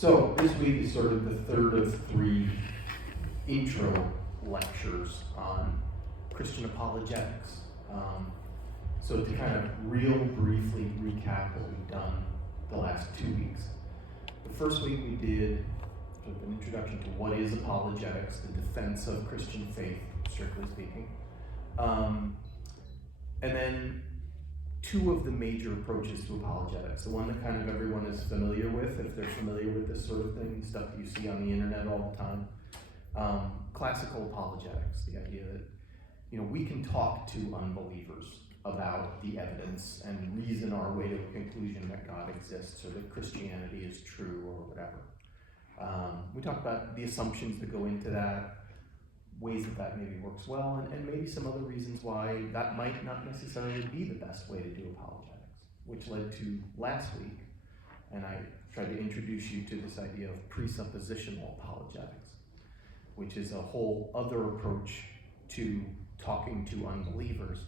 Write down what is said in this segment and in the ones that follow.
So this week is sort of the third of three intro lectures on Christian apologetics. So to kind of real briefly recap what we've done the last 2 weeks. The first week we did sort of an introduction to what is apologetics, the defense of Christian faith, strictly speaking. And then two of the major approaches to apologetics. The one that kind of everyone is familiar with, if they're familiar with this sort of thing, stuff that you see on the internet all the time. Classical apologetics, the idea that we can talk to unbelievers about the evidence and reason our way to a conclusion that God exists or that Christianity is true or whatever. We talked about the assumptions that go into that, ways that maybe works well, and maybe some other reasons why that might not necessarily be the best way to do apologetics, which led to last week, and I tried to introduce you to this idea of presuppositional apologetics, which is a whole other approach to talking to unbelievers.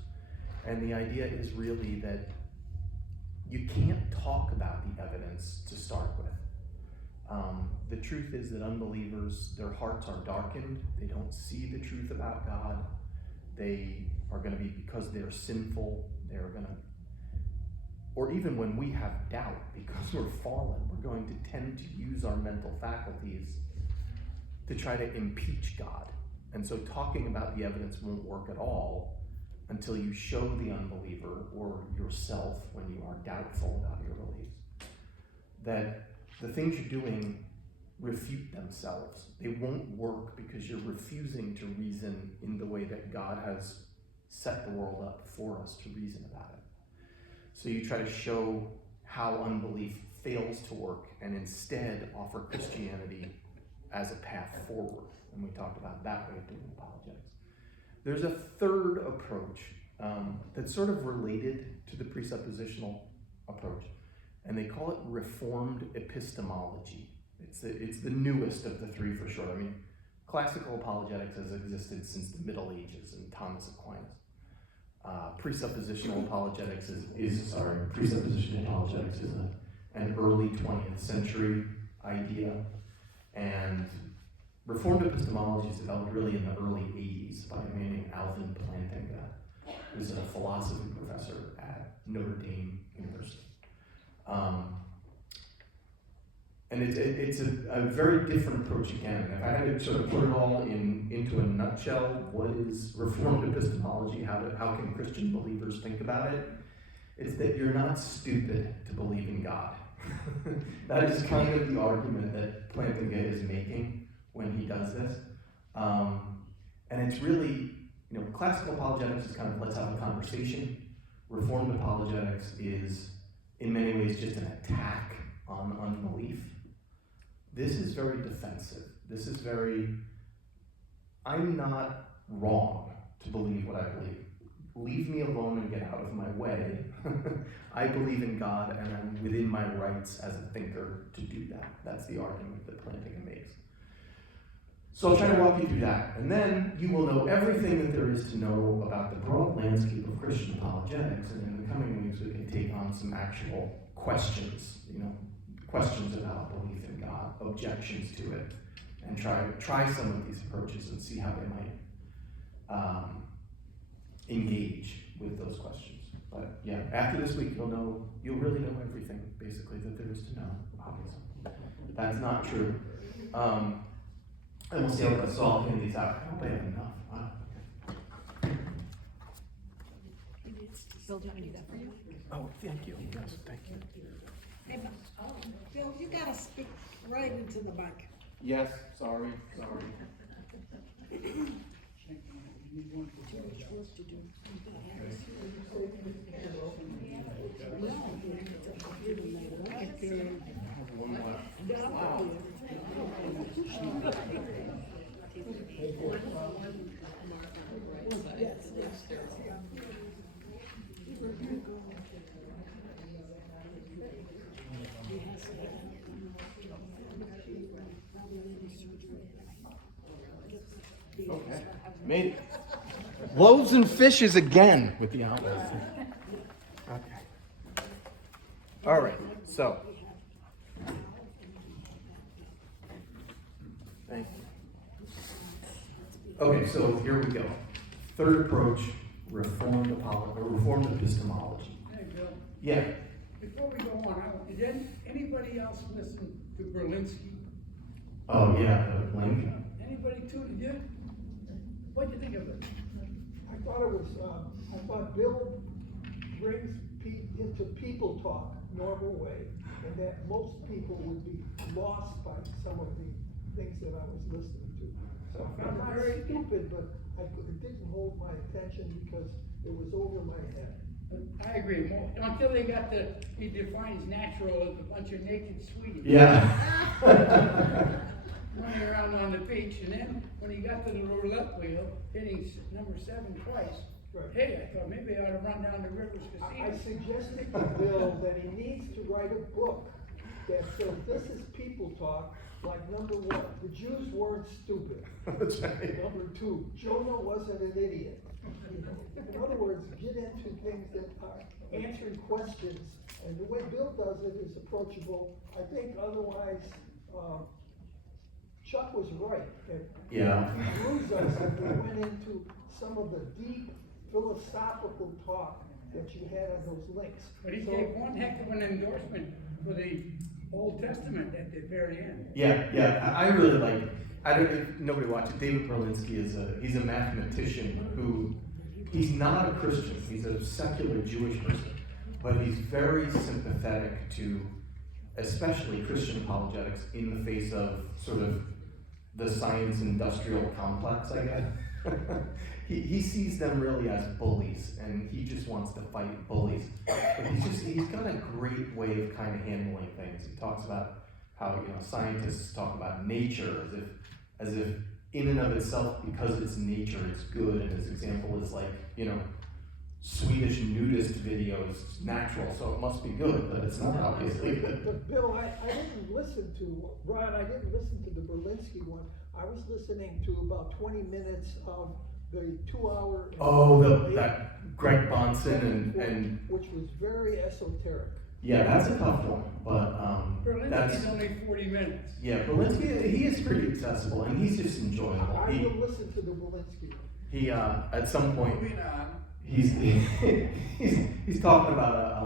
And the idea is really that you can't talk about the evidence to start with. The truth is that unbelievers, their hearts are darkened. They don't see the truth about God. They are going to be, because they're sinful, they're going to, or even when we have doubt, because we're fallen, we're going to tend to use our mental faculties to try to impeach God. And so talking about the evidence won't work at all until you show the unbeliever or yourself, when you are doubtful about your beliefs, that the things you're doing refute themselves. They won't work because you're refusing to reason in the way that God has set the world up for us to reason about it. So you try to show how unbelief fails to work and instead offer Christianity as a path forward. And we talked about that way of doing apologetics. There's a third approach that's sort of related to the presuppositional approach, and they call it Reformed Epistemology. It's the newest of the three for sure. I mean, classical apologetics has existed since the Middle Ages and Thomas Aquinas. Presuppositional apologetics is an early 20th century idea, and Reformed epistemology is developed really in the early 80s by a man named Alvin Plantinga, who's a philosophy professor at Notre Dame University. And it's a very different approach again. If I had to sort of put it all into a nutshell, what is Reformed epistemology? How can Christian believers think about it? It's that you're not stupid to believe in God. That is kind of the argument that Plantinga is making when he does this. And it's really, classical apologetics is kind of let's have a conversation. Reformed apologetics is, in many ways, just an attack on unbelief. This is very defensive. This is very, I'm not wrong to believe what I believe. Leave me alone and get out of my way. I believe in God and I'm within my rights as a thinker to do that. That's the argument that Plantinga makes. So I'll try to walk you through that. And then you will know everything that there is to know about the broad landscape of Christian apologetics. And in the coming weeks, we can take on some actual questions, questions about belief in God, objections to it, and try some of these approaches and see how they might engage with those questions. But yeah, after this week, you'll really know everything, basically, that there is to know, obviously. That's not true. And we'll see how it goes. So I'll hand these out. I hope I have enough. Wow. Bill, do you want me to do that for you? Oh, thank you. Yes, thank you. Hey, Bill, you gotta speak right into the mic. Yes, sorry. One left. Wow. Okay. Made it. Loaves and fishes again with the olive. Okay. All right. So Thank you. Okay, so here we go. Third approach, reformed epistemology. Hey, Bill, Yeah. before we go on, did anybody else listen to Berlinski? Oh, yeah, Link. Anybody tuned in? What'd you think of it? I thought Bill brings into people talk, normal way, and that most people would be lost by some of the things that I was listening to. So I'm not stupid, but it didn't hold my attention because it was over my head. I agree, until he defines natural as a bunch of naked sweeties. Yeah. Running around on the beach, and then when he got to the roulette wheel, hitting number 7 twice, Right. hey, I thought maybe I ought to run down to Rivers Casino. I suggested to Bill that he needs to write a book that says this is people talk, like number 1, the Jews weren't stupid. That's right. Number 2, Jonah wasn't an idiot. In other words, get into things that are answering questions, and the way Bill does it is approachable. I think otherwise, Chuck was right. Yeah. He lose us if we went into some of the deep philosophical talk that you had on those links. But he So- gave one heck of an endorsement for the Old Testament at the very end. Yeah, I really like, I don't know if nobody watched it, David Berlinski he's a mathematician who, he's not a Christian, he's a secular Jewish person, but he's very sympathetic to, especially Christian apologetics in the face of sort of the science industrial complex, I guess. He sees them really as bullies, and he just wants to fight bullies. But he's got a great way of kind of handling things. He talks about how, scientists talk about nature as if in and of itself, because it's nature, it's good. And his example is like, Swedish nudist videos, natural, so it must be good, but it's not obviously good. But Bill, I didn't listen to, Ron, I didn't listen to the Berlinski one. I was listening to about 20 minutes of the 2-hour. That Greg Bonson and which was very esoteric. yeah, that's a tough one, but Berlinski's only 40 minutes. yeah, Berlinski, he is pretty accessible, and he's just enjoyable. I will listen to the Berlinski one. He at some point Moving on. he's talking about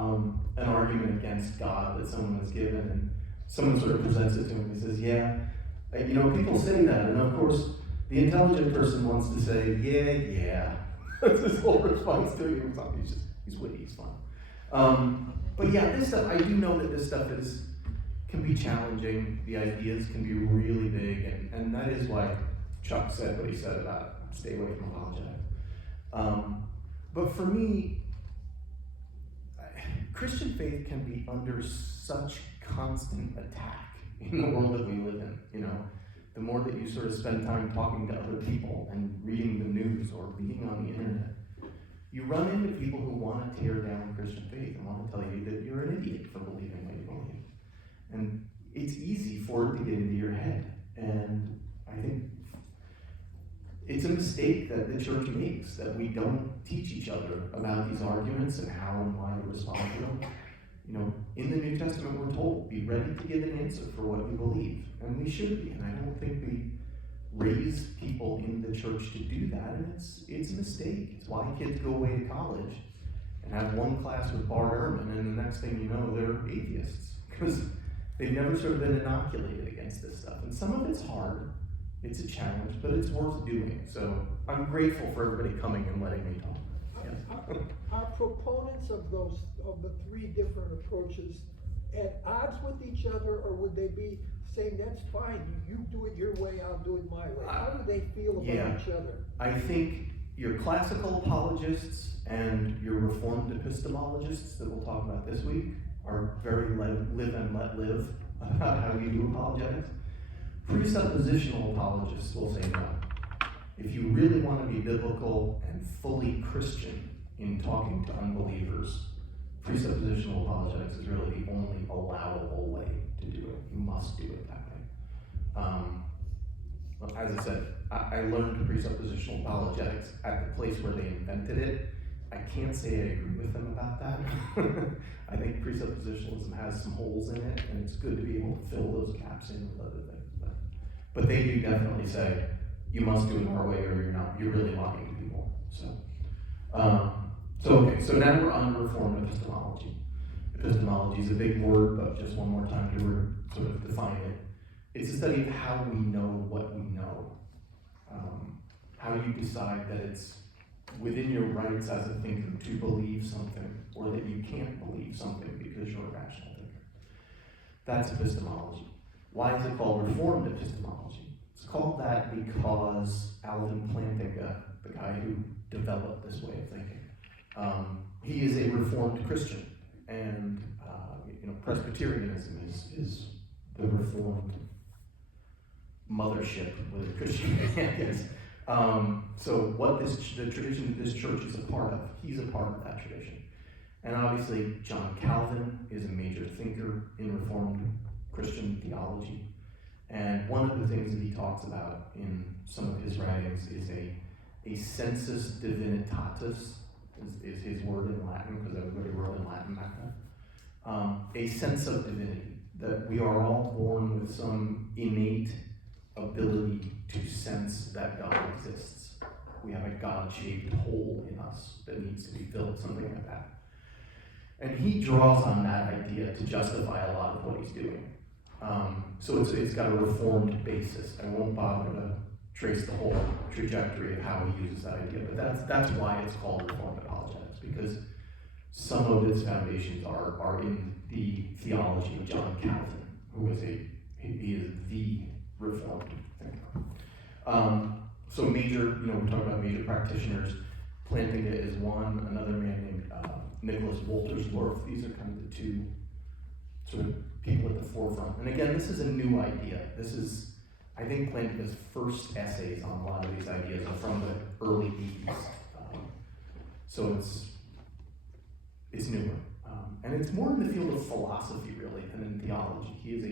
an argument against God that someone has given, and someone sort of presents it to him. He says, people say that, and of course the intelligent person wants to say, yeah. That's his whole response to you. He's witty, he's fun. But yeah, this stuff, I do know that this stuff can be challenging. The ideas can be really big, and that is why Chuck said what he said about stay away from apologetics. But for me, Christian faith can be under such constant attack in the world that we live in. The more that you sort of spend time talking to other people and reading the news or being on the internet, you run into people who want to tear down Christian faith and want to tell you that you're an idiot for believing what you believe. And it's easy for it to get into your head. And I think it's a mistake that the church makes, that we don't teach each other about these arguments and how and why to respond to them. In the New Testament we're told, be ready to give an answer for what you believe. And we should be, and I don't think we raise people in the church to do that, and it's a mistake. It's why kids go away to college and have one class with Bart Ehrman, and the next thing you know, they're atheists, because they've never sort of been inoculated against this stuff. And some of it's hard, it's a challenge, but it's worth doing. So I'm grateful for everybody coming and letting me talk. Are proponents of the 3 different approaches at odds with each other, or would they be saying that's fine, you do it your way, I'll do it my way? How do they feel about each other? I think your classical apologists and your reformed epistemologists that we'll talk about this week are very live and let live about how you do apologetics. Presuppositional apologists will say no. If you really want to be biblical and fully Christian in talking to unbelievers, presuppositional apologetics is really the only allowable way to do it. You must do it that way. As I said, I learned presuppositional apologetics at the place where they invented it. I can't say I agree with them about that. I think presuppositionalism has some holes in it, and it's good to be able to fill those gaps in with other things. But they do definitely say, you must do it our way or you're really lying to people. So now we're on Reformed epistemology. Epistemology is a big word, but just one more time to sort of define it. It's a study of how we know what we know. How you decide that it's within your rights as a thinker to believe something, or that you can't believe something because you're a rational thinker. That's epistemology. Why is it called Reformed epistemology? It's called that because Alvin Plantinga, the guy who developed this way of thinking, he is a Reformed Christian, and Presbyterianism is the Reformed mothership with Christianity, I guess. So the tradition that this church is a part of, he's a part of that tradition. And obviously, John Calvin is a major thinker in Reformed Christian theology. And one of the things that he talks about in some of his writings is a sensus divinitatis, is his word in Latin, because everybody wrote in Latin back then. A sense of divinity, that we are all born with some innate ability to sense that God exists. We have a God-shaped hole in us that needs to be filled, something like that. And he draws on that idea to justify a lot of what he's doing. So it's got a Reformed basis. I won't bother to trace the whole trajectory of how he uses that idea, but that's why it's called Reformed Apologetics, because some of its foundations are in the theology of John Calvin, who is he is the Reformed thinker. So major, we talk about major practitioners. Plantinga is one, another man named Nicholas Wolterstorff. These are kind of the two sort of people at the forefront. And again, this is a new idea. This is, I think, Plantinga's first essays on a lot of these ideas are from the early 80s. So it's newer. And it's more in the field of philosophy, really, than in theology. He is a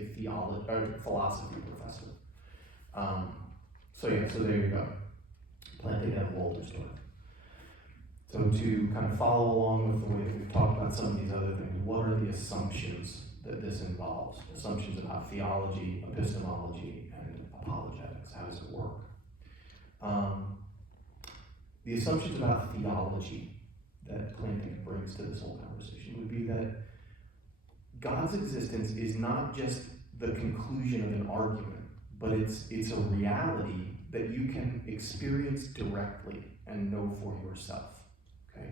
philosophy professor. So there you go. Plantinga and Wolterstorff. So to kind of follow along with the way that we've talked about some of these other things, what are the assumptions that this involves? Assumptions about theology, epistemology, and apologetics. How does it work? The assumptions about theology that Plantinga brings to this whole conversation would be that God's existence is not just the conclusion of an argument, but it's a reality that you can experience directly and know for yourself. Okay?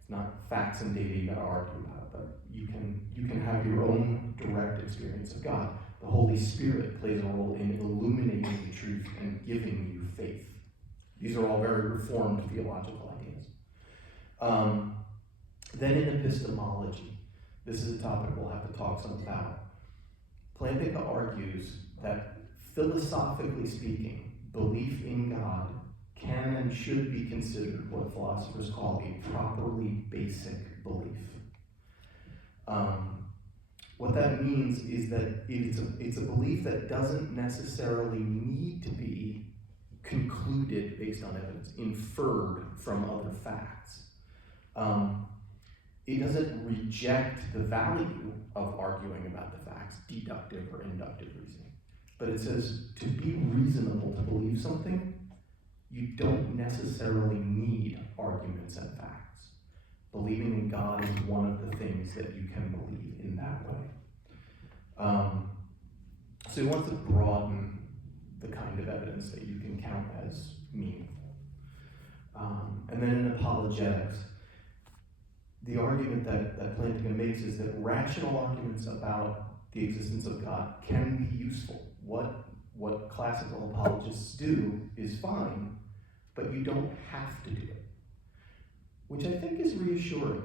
It's not facts and data you gotta argue about, but you can have your own direct experience of God. The Holy Spirit plays a role in illuminating the truth and giving you faith. These are all very Reformed theological ideas. Then in epistemology, this is a topic we'll have to talk some about. Plantinga argues that philosophically speaking, belief in God can and should be considered what philosophers call a properly basic belief. What that means is that it's a belief that doesn't necessarily need to be concluded based on evidence, inferred from other facts. It doesn't reject the value of arguing about the facts, deductive or inductive reasoning. But it says to be reasonable to believe something, you don't necessarily need arguments and facts. Believing in God is one of the things that you can believe in that way. So he wants to broaden the kind of evidence that you can count as meaningful. And then in apologetics, the argument that Plantinga makes is that rational arguments about the existence of God can be useful. What classical apologists do is fine, but you don't have to do it. Which I think is reassuring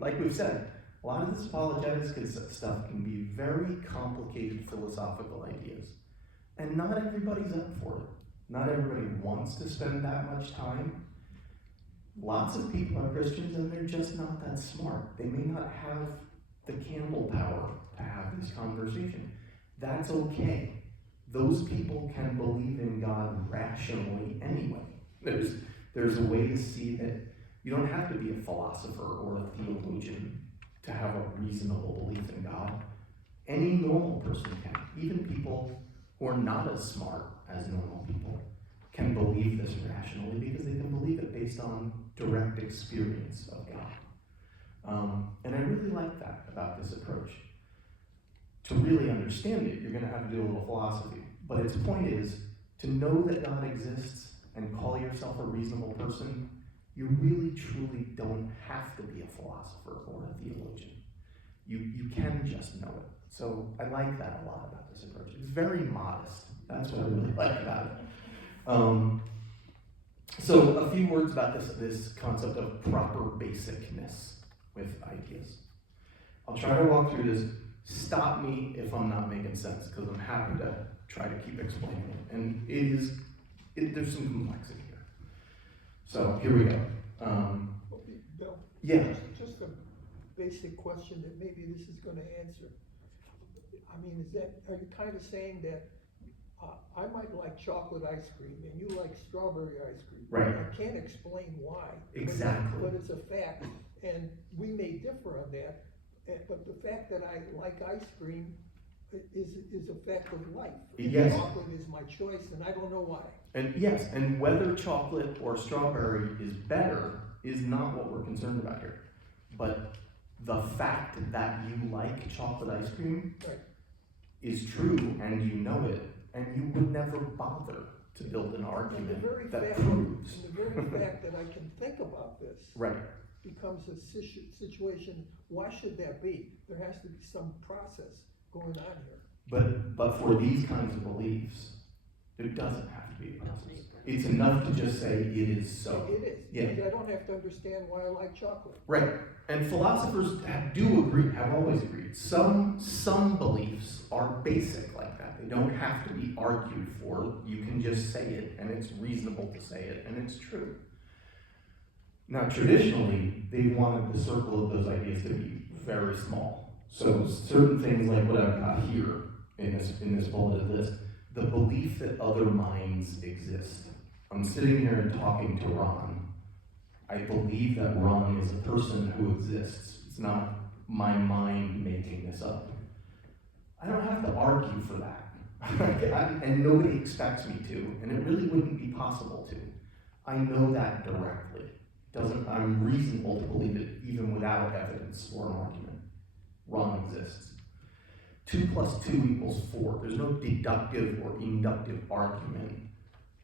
like we've said, a lot of this apologetics stuff can be very complicated philosophical ideas. And not everybody's up for it. Not everybody wants to spend that much time. Lots of people are Christians and they're just not that smart. They may not have the Campbell power to have this conversation. That's okay. Those people can believe in God rationally anyway. There's a way to see that you don't have to be a philosopher or a theologian to have a reasonable belief in God. Any normal person can. Even people who are not as smart as normal people can believe this rationally because they can believe it based on direct experience of God. And I really like that about this approach. To really understand it, you're going to have to do a little philosophy. But its point is, to know that God exists and call yourself a reasonable person, you really truly don't have to be a philosopher or a theologian. You can just know it. So I like that a lot about this approach. It's very modest. That's what I really like about it. So a few words about this concept of proper basicness with ideas. I'll try to walk through this. Stop me if I'm not making sense, because I'm happy to try to keep explaining it. And there's some complexity here. So here we go. Bill? Yeah. Just a basic question that maybe this is gonna answer. I mean, are you kind of saying that I might like chocolate ice cream and you like strawberry ice cream? Right. I can't explain why. Exactly. But it's a fact, and we may differ on that, but the fact that I like ice cream is a fact of life. Yes. Chocolate is my choice, and I don't know why. And yes, and whether chocolate or strawberry is better is not what we're concerned about here. But the fact that you like chocolate ice cream Right. is true, and you know it, and you would never bother to build an argument that proves. And the very fact that I can think about this Right. becomes a situation. Why should that be? There has to be some process going on here. But for these kinds of beliefs, there doesn't have to be a process. It's enough to just say it is so. It is. Yeah. Because I don't have to understand why I like chocolate. Right. And philosophers do agree, have always agreed. Some beliefs are basic like that. They don't have to be argued for. You can just say it, and it's reasonable to say it, and it's true. Now, traditionally, they wanted the circle of those ideas to be very small. So certain things like what I've got here in this bulleted list, the belief that other minds exist. I'm sitting here and talking to Ron. I believe that Ron is a person who exists. It's not my mind making this up. I don't have to argue for that. And nobody expects me to, and it really wouldn't be possible to. I know that directly. I'm reasonable to believe it even without evidence or an argument. Ron exists. 2 + 2 = 4. There's no deductive or inductive argument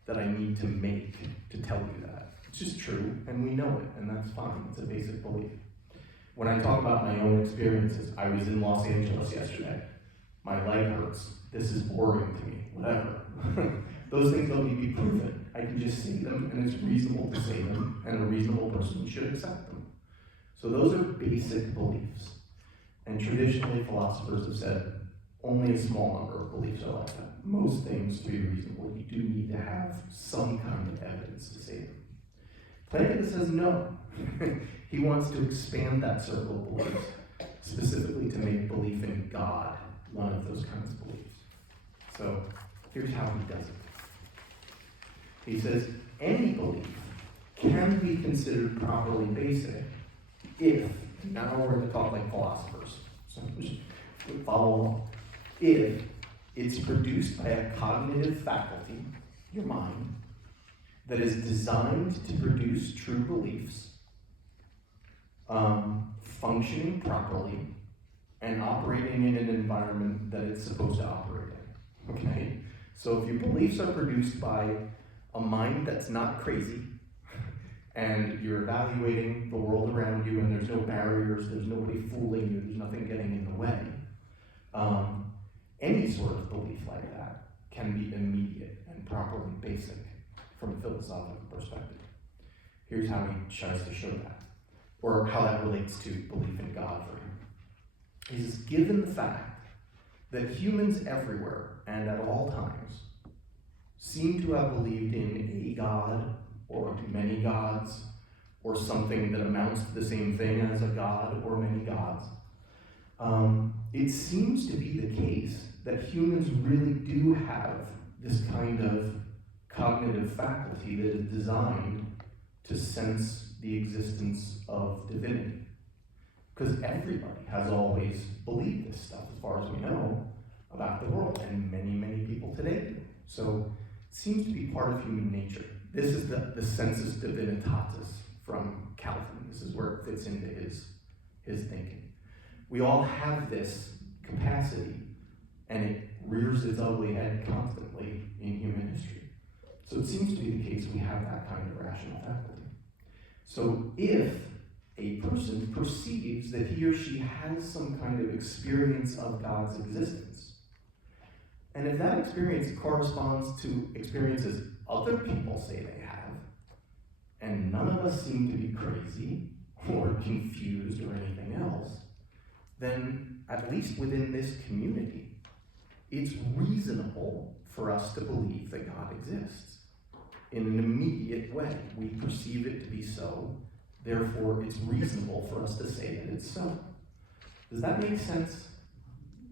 that I need to make to tell you that. It's just true, and we know it, and that's fine. It's a basic belief. When I talk about my own experiences, I was in Los Angeles yesterday. My leg hurts. This is boring to me. Whatever. Those things don't need to be proven. I can just say them, and it's reasonable to say them, and a reasonable person should accept them. So those are basic beliefs. And traditionally, philosophers have said only a small number of beliefs are like that. Most things, to be reasonable, you do need to have some kind of evidence to say them. Plato says no. He wants to expand that circle of beliefs, specifically to make belief in God one of those kinds of beliefs. So here's how he does it. He says, any belief can be considered properly basic if, now we're going to talk like philosophers, so just follow along, if it's produced by a cognitive faculty, your mind, that is designed to produce true beliefs, functioning properly, and operating in an environment that it's supposed to operate in, okay? So if your beliefs are produced by a mind that's not crazy, and you're evaluating the world around you, and there's no barriers, there's nobody fooling you, there's nothing getting in the way, any sort of belief like that can be immediate and properly basic from a philosophical perspective. Here's how he tries to show that, or how that relates to belief in God for him. He says, given the fact that humans everywhere and at all times seem to have believed in a God, or many gods, or something that amounts to the same thing as a god or many gods, it seems to be the case that humans really do have this kind of cognitive faculty that is designed to sense the existence of divinity. Because everybody has always believed this stuff, as far as we know, about the world, and many, many people today So it seems to be part of human nature. This is the sensus divinitatis from Calvin. This is where it fits into his thinking. We all have this capacity, and it rears its ugly head constantly in human history. So it seems to be the case we have that kind of rational faculty. So if a person perceives that he or she has some kind of experience of God's existence, and if that experience corresponds to experiences other people say they have, and none of us seem to be crazy or confused or anything else, then at least within this community, it's reasonable for us to believe that God exists. In an immediate way, we perceive it to be so, therefore it's reasonable for us to say that it's so. Does that make sense?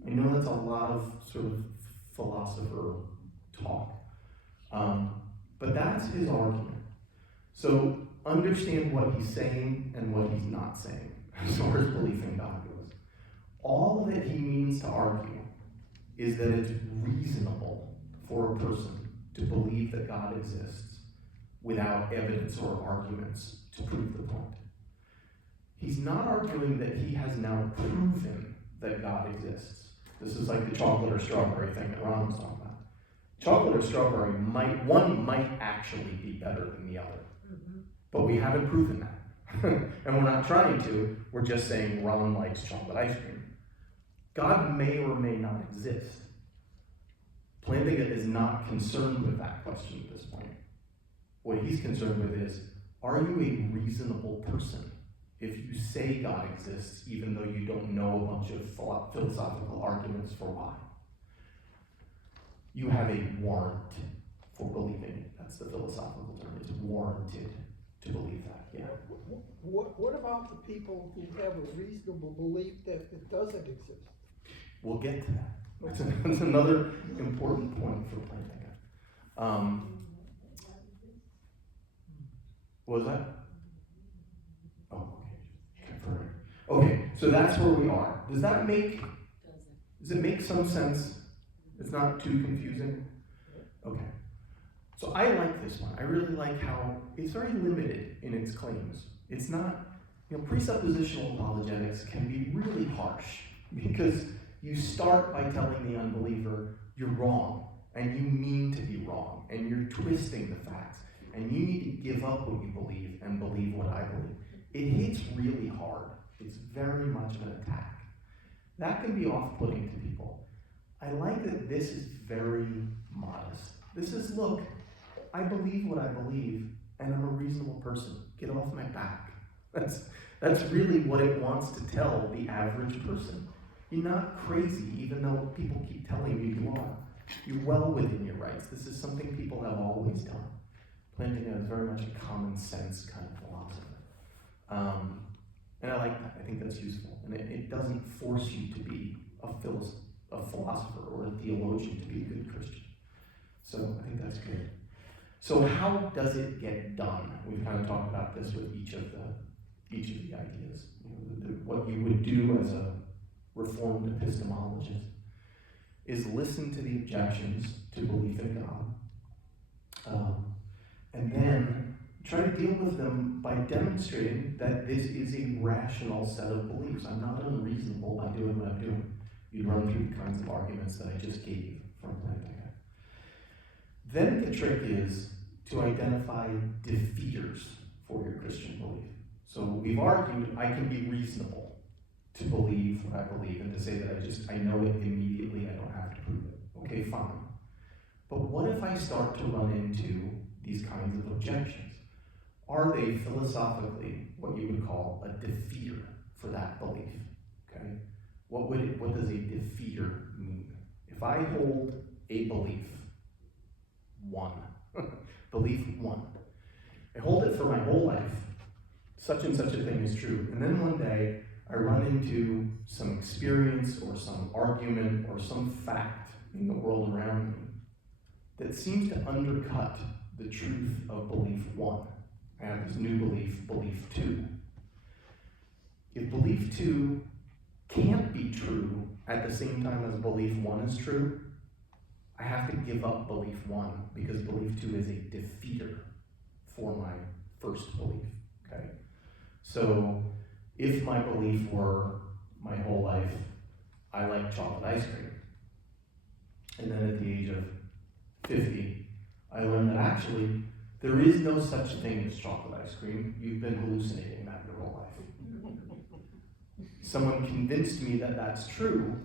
I know that's a lot of sort of philosopher talk, but that's his argument. So understand what he's saying and what he's not saying as far as belief in God goes. All that he means to argue is that it's reasonable for a person to believe that God exists without evidence or arguments to prove the point. He's not arguing that he has now proven that God exists. This is like the chocolate or strawberry thing that Ron was talking about. Chocolate or strawberry one might actually be better than the other. But we haven't proven that. And we're not trying to, we're just saying Ron likes chocolate ice cream. God may or may not exist. Plantinga is not concerned with that question at this point. What he's concerned with is, are you a reasonable person if you say God exists even though you don't know a bunch of philosophical arguments for why? You have a warrant for believing it. That's the philosophical term. It's warranted to believe that, yeah. What about the people who have a reasonable belief that it doesn't exist? We'll get to that. That's another important point for Plantinga. What was that? Oh, okay. Okay, so that's where we are. Does it make some sense? It's not too confusing? Okay. So I like this one. I really like how it's very limited in its claims. It's not, presuppositional apologetics can be really harsh because you start by telling the unbeliever you're wrong and you mean to be wrong and you're twisting the facts and you need to give up what you believe and believe what I believe. It hits really hard. It's very much an attack. That can be off-putting to people. I like that this is very modest. This is, look, I believe what I believe, and I'm a reasonable person. Get off my back. That's really what it wants to tell the average person. You're not crazy, even though people keep telling you you are. You're well within your rights. This is something people have always done. Plantinga is very much a common sense kind of philosopher. And I like that. I think that's useful. And it doesn't force you to be a philosopher or a theologian to be a good Christian. So I think that's good. So how does it get done? We've kind of talked about this with each of the ideas. What you would do as a Reformed epistemologist is listen to the objections to belief in God, and then try to deal with them by demonstrating that this is a rational set of beliefs. I'm not unreasonable by doing what I'm doing. You run through the kinds of arguments that I just gave from Plantinga. Then the trick is to identify defeaters for your Christian belief. So we've argued I can be reasonable to believe what I believe and to say that I know it immediately, I don't have to prove it. Okay, fine. But what if I start to run into these kinds of objections? Are they philosophically what you would call a defeater for that belief? Okay? What does a defeater mean? If I hold a belief, belief one, I hold it for my whole life, such and such a thing is true, and then one day I run into some experience or some argument or some fact in the world around me that seems to undercut the truth of belief one. I have this new belief, belief two. If belief two can't be true at the same time as belief one is true, I have to give up belief 1 because belief 2 is a defeater for my first belief, okay? So if my belief were my whole life, I like chocolate ice cream, and then at the age of 50, I learned that actually there is no such thing as chocolate ice cream. You've been hallucinating that your whole life. Someone convinced me that that's true.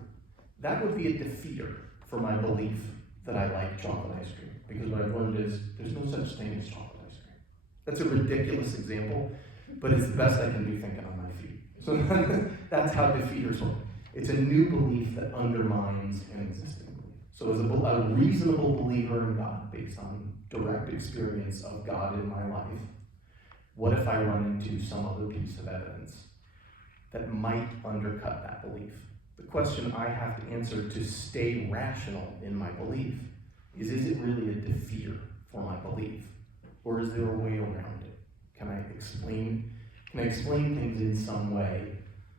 That would be a defeater for my belief that I like chocolate ice cream, because what I've learned is there's no such thing as chocolate ice cream. That's a ridiculous example, but it's the best I can do thinking on my feet. So that's how defeaters work. It's a new belief that undermines an existing belief. So as a reasonable believer in God, based on direct experience of God in my life, what if I run into some other piece of evidence that might undercut that belief? The question I have to answer to stay rational in my belief is it really a defeater for my belief? Or is there a way around it? Can I explain things in some way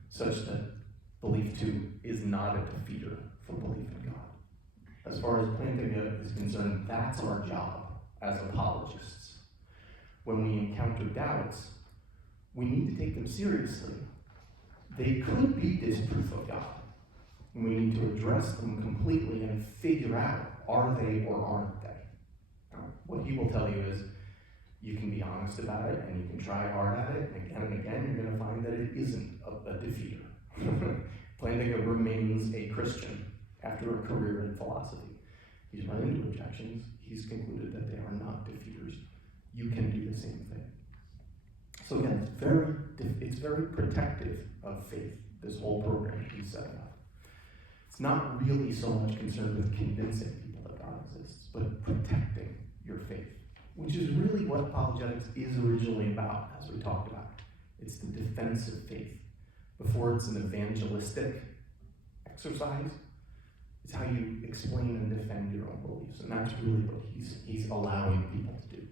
such that belief 2 is not a defeater for belief in God? As far as Plantinga is concerned, that's our job as apologists. When we encounter doubts, we need to take them seriously. They could be disproof of God. And we need to address them completely and figure out, are they or aren't they? What he will tell you is, you can be honest about it and you can try hard at it, and again, you're going to find that it isn't a defeater. Plantinga remains a Christian after a career in philosophy. He's run into objections. He's concluded that they are not defeaters. You can do the same thing. So again, it's very protective of faith, this whole program he's setting up. It's not really so much concerned with convincing people that God exists, but protecting your faith, which is really what apologetics is originally about, as we talked about. It's the defense of faith. Before it's an evangelistic exercise, it's how you explain and defend your own beliefs, and that's really what he's allowing people to do.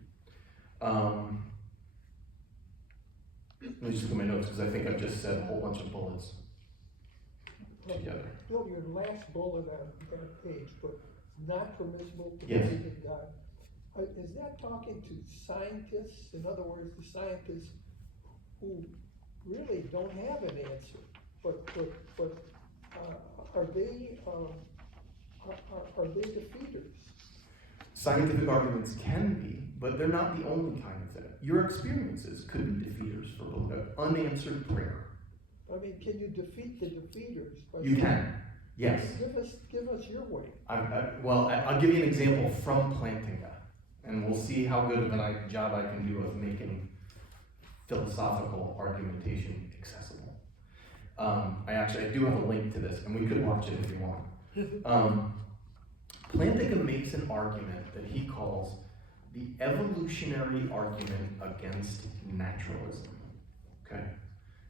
Let me just look at my notes, because I think I've just said a whole bunch of bullets together. Bill, your last bullet on that page, but not permissible to Yes. believe in God. Is that talking to scientists? In other words, the scientists who really don't have an answer, but are they defeaters? Scientific arguments can be, but they're not the only kind of thing. Your experiences could be defeaters for unanswered prayer. I mean, can you defeat the defeaters? You can, yes. Give us your way. I'll give you an example from Plantinga, and we'll see how good of a job I can do of making philosophical argumentation accessible. I do have a link to this, and we could watch it if you want. Plantinga makes an argument that he calls the evolutionary argument against naturalism. Okay?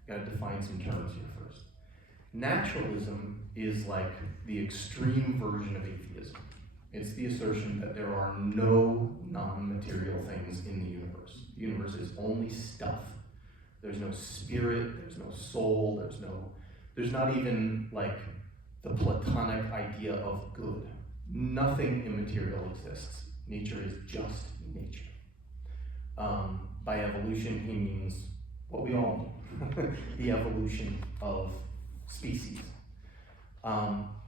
Gotta define some terms here first. Naturalism is like the extreme version of atheism. It's the assertion that there are no non-material things in the universe. The universe is only stuff. There's no spirit, there's no soul, there's not even like the Platonic idea of good. Nothing immaterial exists. Nature is just nature. By evolution, he means what we all know, the evolution of species.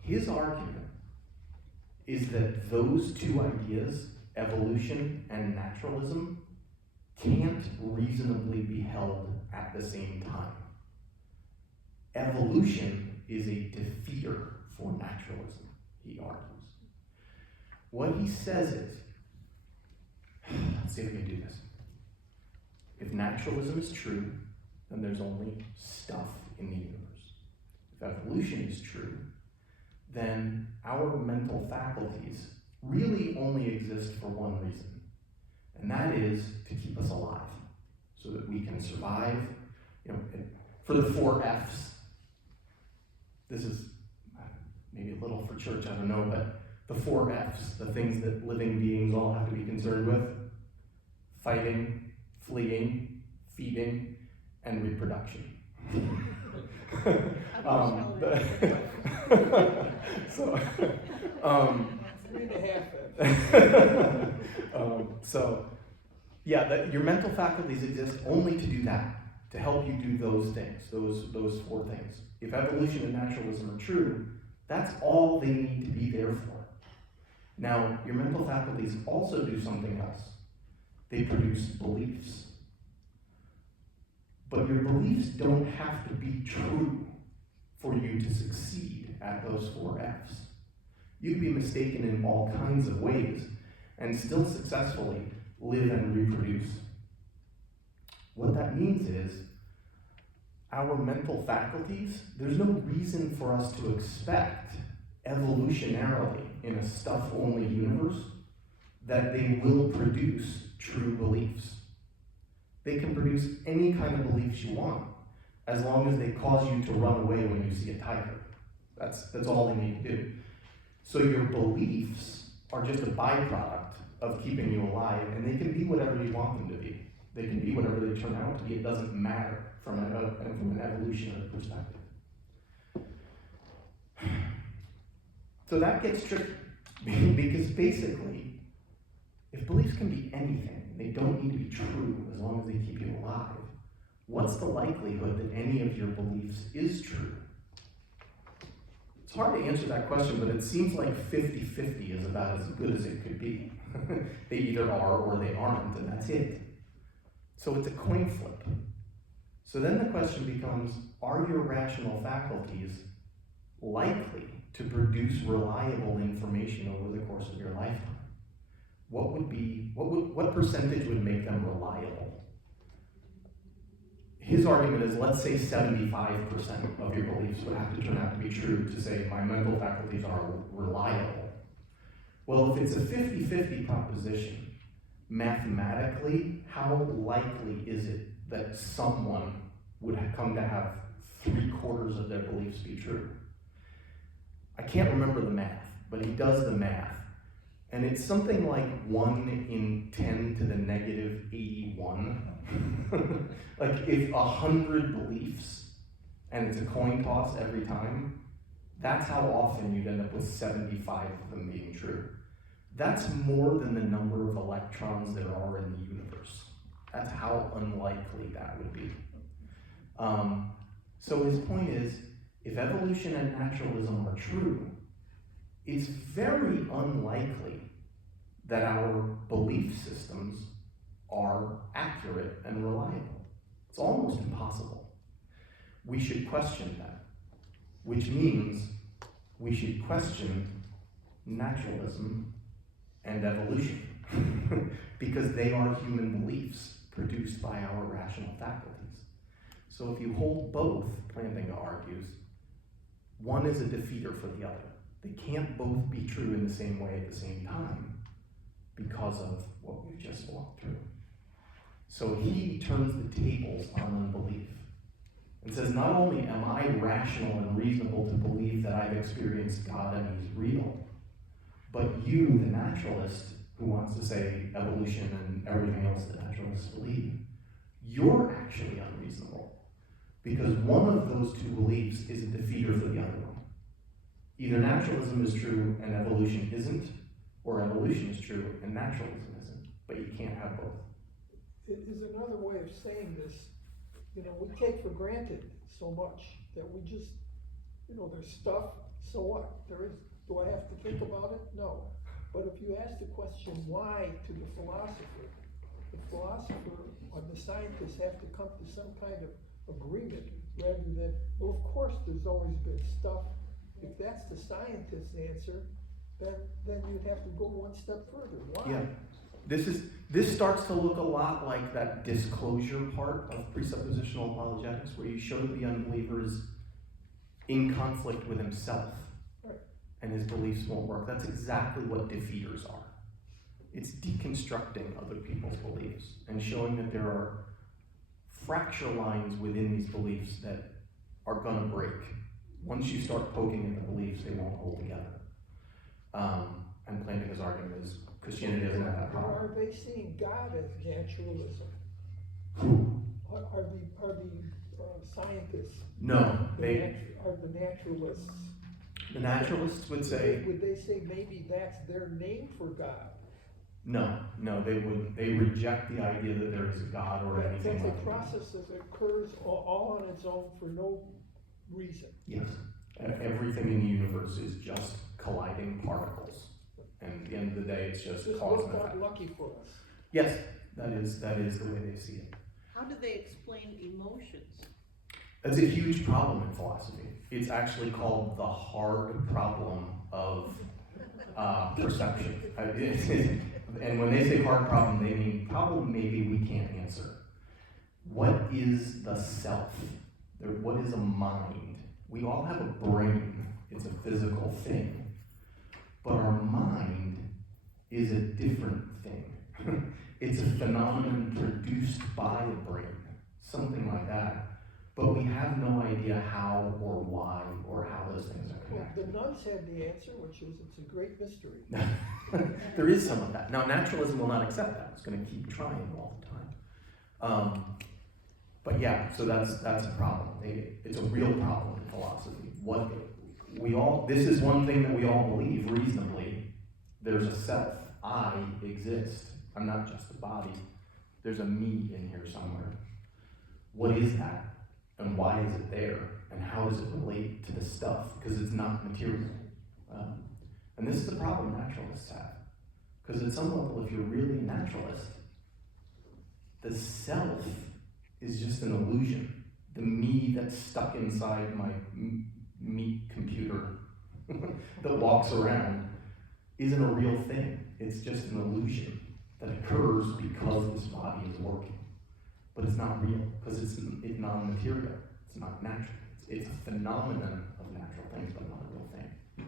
His argument is that those two ideas, evolution and naturalism, can't reasonably be held at the same time. Evolution is a defeater for naturalism, he argues. What he says is, let's see if we can do this. If naturalism is true, then there's only stuff in the universe. If evolution is true, then our mental faculties really only exist for one reason, and that is to keep us alive, so that we can survive. For the 4 F's, this is maybe a little for church, I don't know, but the 4 F's, the things that living beings all have to be concerned with: fighting, fleeing, feeding, and reproduction. 3.5 Fs. So, yeah, your mental faculties exist only to do that, to help you do those things, those four things. If evolution and naturalism are true, that's all they need to be there for. Now, your mental faculties also do something else. They produce beliefs. But your beliefs don't have to be true for you to succeed at those four Fs. You can be mistaken in all kinds of ways and still successfully live and reproduce. What that means is, our mental faculties, there's no reason for us to expect evolutionarily in a stuff-only universe that they will produce true beliefs. They can produce any kind of beliefs you want, as long as they cause you to run away when you see a tiger. That's all they need to do. So your beliefs are just a byproduct of keeping you alive, and they can be whatever you want them to be. They can be whatever they turn out to be. It doesn't matter from an evolutionary perspective. So that gets tricky, because basically, if beliefs can be anything, they don't need to be true as long as they keep you alive, what's the likelihood that any of your beliefs is true? It's hard to answer that question, but it seems like 50-50 is about as good as it could be. They either are or they aren't, and that's it. So it's a coin flip. So then the question becomes, are your rational faculties likely to produce reliable information over the course of your lifetime? What percentage would make them reliable? His argument is, let's say 75% of your beliefs would have to turn out to be true to say my mental faculties are reliable. Well, if it's a 50-50 proposition, mathematically, how likely is it that someone would come to have 3/4 of their beliefs be true? I can't remember the math, but he does the math. And it's something like 1 in 10 to the negative 81. Like if 100 beliefs, and it's a coin toss every time, that's how often you'd end up with 75 of them being true. That's more than the number of electrons there are in the universe. That's how unlikely that would be. So his point is, if evolution and naturalism are true, it's very unlikely that our belief systems are accurate and reliable. It's almost impossible. We should question that, which means we should question naturalism and evolution, because they are human beliefs produced by our rational faculties. So if you hold both, Plantinga argues, one is a defeater for the other. They can't both be true in the same way at the same time because of what we've just walked through. So he turns the tables on unbelief and says, not only am I rational and reasonable to believe that I've experienced God and he's real, but you, the naturalist, who wants to say evolution and everything else that naturalists believe, you're actually unreasonable, because one of those two beliefs is a defeater for the other one. Either naturalism is true and evolution isn't, or evolution is true and naturalism isn't, but you can't have both. It is another way of saying this. We take for granted so much that we just, there's stuff, so what? Do I have to think about it? No. But if you ask the question why to the philosopher or the scientists have to come to some kind of agreement, rather than, well, of course there's always been stuff. If that's the scientist's answer, then you'd have to go one step further. Why? Yeah. This starts to look a lot like that disclosure part of presuppositional apologetics, where you show the unbeliever is in conflict with himself, right, and his beliefs won't work. That's exactly what defeaters are. It's deconstructing other people's beliefs and showing that there are fracture lines within these beliefs that are going to break. Once you start poking at the beliefs, they won't hold together. And Plantinga's argument is Christianity doesn't have that power. Are they seeing God as naturalism? Are the scientists? No, are the naturalists? The naturalists would say, Would they say maybe that's their name for God? no, they wouldn't. They reject the idea that there is a God or anything That's a like that. process that occurs all on its own for no reason. Yes. Everything in the universe is just colliding particles. And at the end of the day, it's just Just cause worked and out effect. lucky for us. Yes, that is the way they see it. How do they explain emotions? That's a huge problem in philosophy. It's actually called the hard problem of perception. And when they say hard problem, they mean problem maybe we can't answer. What is the self? What is a mind? We all have a brain. It's a physical thing. But our mind is a different thing. It's a phenomenon produced by a brain, something like that. But we have no idea how or why or how those things are Well, connected. the nuns had the answer, which is it's a great mystery. There is some of that. Now, naturalism will not accept that. It's going to keep trying all the time. But yeah, so that's a problem. It's a real problem in philosophy. This is one thing that we all believe reasonably. There's a self. I exist. I'm not just a body. There's a me in here somewhere. What is that? And why is it there? And how does it relate to the stuff? Because it's not material. And this is the problem naturalists have. Because at some level, if you're really a naturalist, the self is just an illusion. The me that's stuck inside my meat computer that walks around isn't a real thing. It's just an illusion that occurs because this body is working. But it's not real, because it's non-material. It's not natural. It's a phenomenon of natural things, but not a real thing.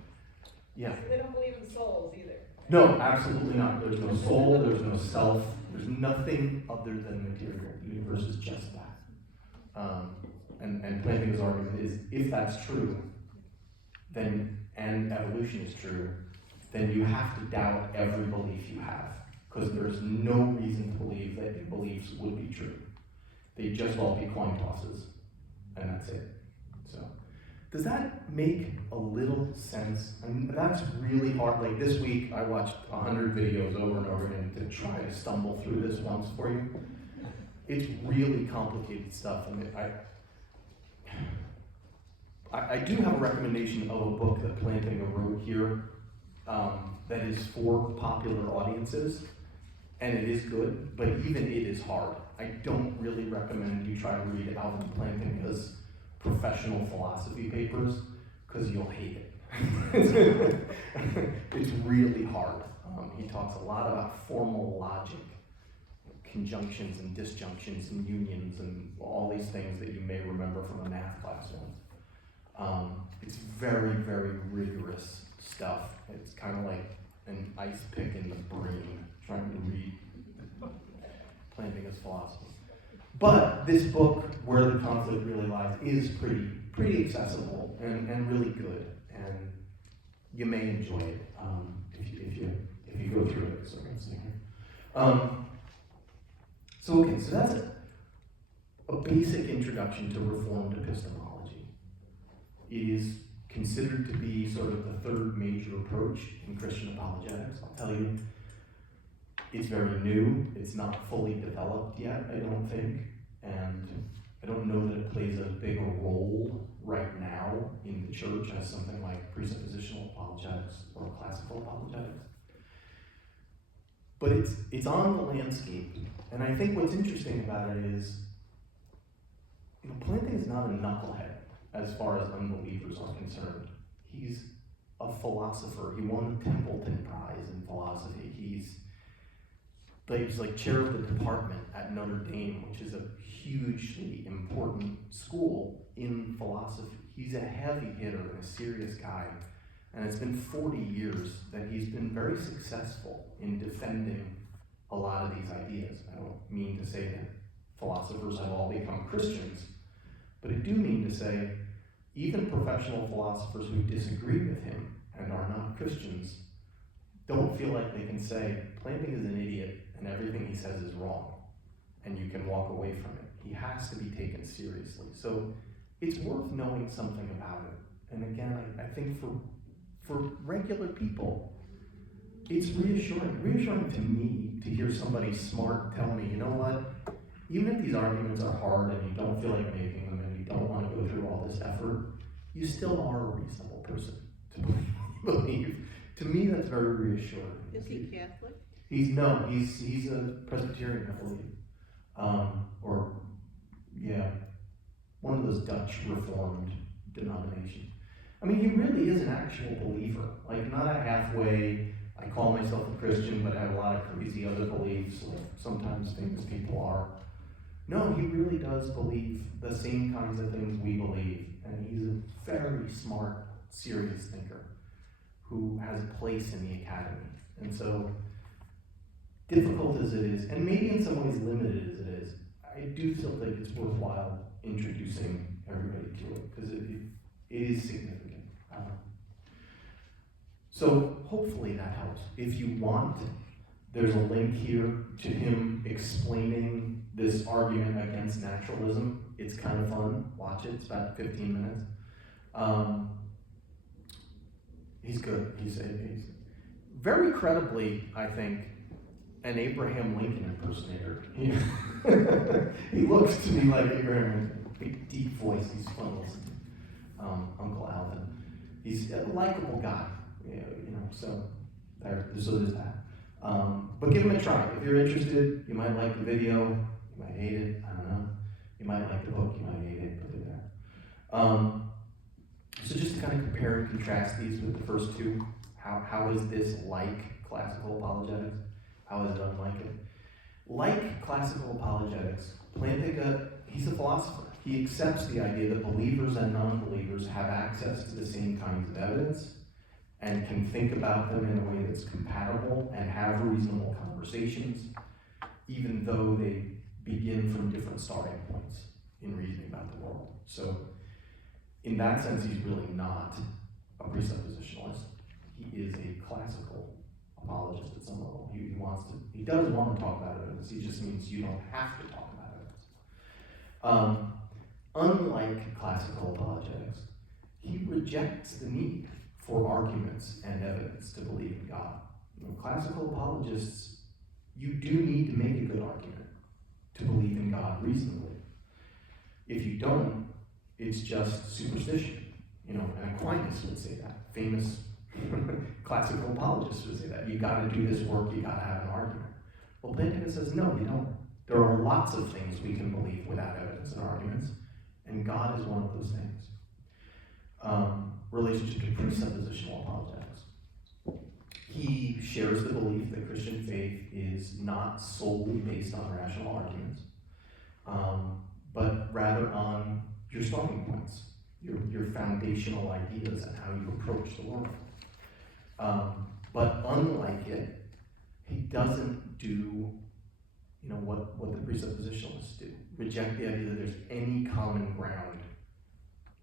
Yeah. So they don't believe in souls either. No, absolutely not. There's no soul, there's no self, there's nothing other than material. The universe is just that. And Plantinga's argument is, if that's true, then, and evolution is true, then you have to doubt every belief you have. Because there's no reason to believe that your beliefs would be true. They just all be coin tosses, and that's it. So, does that make a little sense? I mean, that's really hard. Like this week, I watched 100 videos over and over again to try to stumble through this once for you. It's really complicated stuff, and I do have a recommendation of a book that Plantinga wrote here that is for popular audiences. And it is good, but even it is hard. I don't really recommend you try to read Alvin Plantinga's professional philosophy papers, because you'll hate it. It's really hard. He talks a lot about formal logic, conjunctions and disjunctions and unions and all these things that you may remember from a math class once. It's very, very rigorous stuff. It's kind of like an ice pick in the brain, trying to read Plantinga's philosophy. But this book, Where the Conflict Really Lies, is pretty accessible and really good, and you may enjoy it if you go through it. So that's a basic introduction to Reformed epistemology. It is considered to be sort of the third major approach in Christian apologetics. I'll tell you, it's very new. It's not fully developed yet, I don't think. And I don't know that it plays as big a role right now in the church as something like presuppositional apologetics or classical apologetics. But it's on the landscape. And I think what's interesting about it is, Plantinga is not a knucklehead as far as unbelievers are concerned. He's a philosopher. He won the Templeton Prize in philosophy. He's like chair of the department at Notre Dame, which is a hugely important school in philosophy. He's a heavy hitter and a serious guy. And it's been 40 years that he's been very successful in defending a lot of these ideas. I don't mean to say that philosophers have all become Christians, but I do mean to say even professional philosophers who disagree with him and are not Christians don't feel like they can say, Plantinga is an idiot and everything he says is wrong, and you can walk away from it. He has to be taken seriously. So it's worth knowing something about it. And again, I think for regular people, it's reassuring to me to hear somebody smart tell me, you know what, even if these arguments are hard and you don't feel like making them and you don't want to go through all this effort, you still are a reasonable person to believe. To me, that's very reassuring. Is he Catholic? He's a Presbyterian, I believe. One of those Dutch Reformed denominations. I mean, he really is an actual believer. Like, not a halfway, I call myself a Christian, but I have a lot of crazy other beliefs, like sometimes famous people are. No, he really does believe the same kinds of things we believe, and he's a very smart, serious thinker who has a place in the academy. And so, difficult as it is, and maybe in some ways limited as it is, I do feel like it's worthwhile introducing everybody to it, because it is significant. So hopefully that helps. If you want, there's a link here to him explaining this argument against naturalism. It's kind of fun. Watch it. It's about 15 minutes. He's good. He's very credibly, I think, an Abraham Lincoln impersonator. He looks to me like Abraham Lincoln. Big, deep voice. He's fun to listen to. Uncle Alvin. He's a likable guy. So there's that. But give him a try. If you're interested, you might like the video, you might hate it, I don't know. You might like the book, you might hate it, put it there. So just to kind of compare and contrast these with the first two, how is this like classical apologetics? How is it unlike it? Like classical apologetics, Plantinga, he's a philosopher. He accepts the idea that believers and non-believers have access to the same kinds of evidence and can think about them in a way that's compatible and have reasonable conversations, even though they begin from different starting points in reasoning about the world. So, in that sense, he's really not a presuppositionalist. He is a classical apologist at some level. He does want to talk about evidence. He just means you don't have to talk about evidence. Unlike classical apologetics, he rejects the need for arguments and evidence to believe in God. Classical apologists, you do need to make a good argument to believe in God reasonably. If you don't, it's just superstition. And Aquinas would say that. Famous classical apologists would say that. You got to do this work, you got to have an argument. Well, Plantinga says, no, you don't. There are lots of things we can believe without evidence and arguments, and God is one of those things. Relationship to presuppositional apologetics. He shares the belief that Christian faith is not solely based on rational arguments, but rather on your starting points, your foundational ideas and how you approach the world. But unlike it, he doesn't do what the presuppositionalists do. Reject the idea that there's any common ground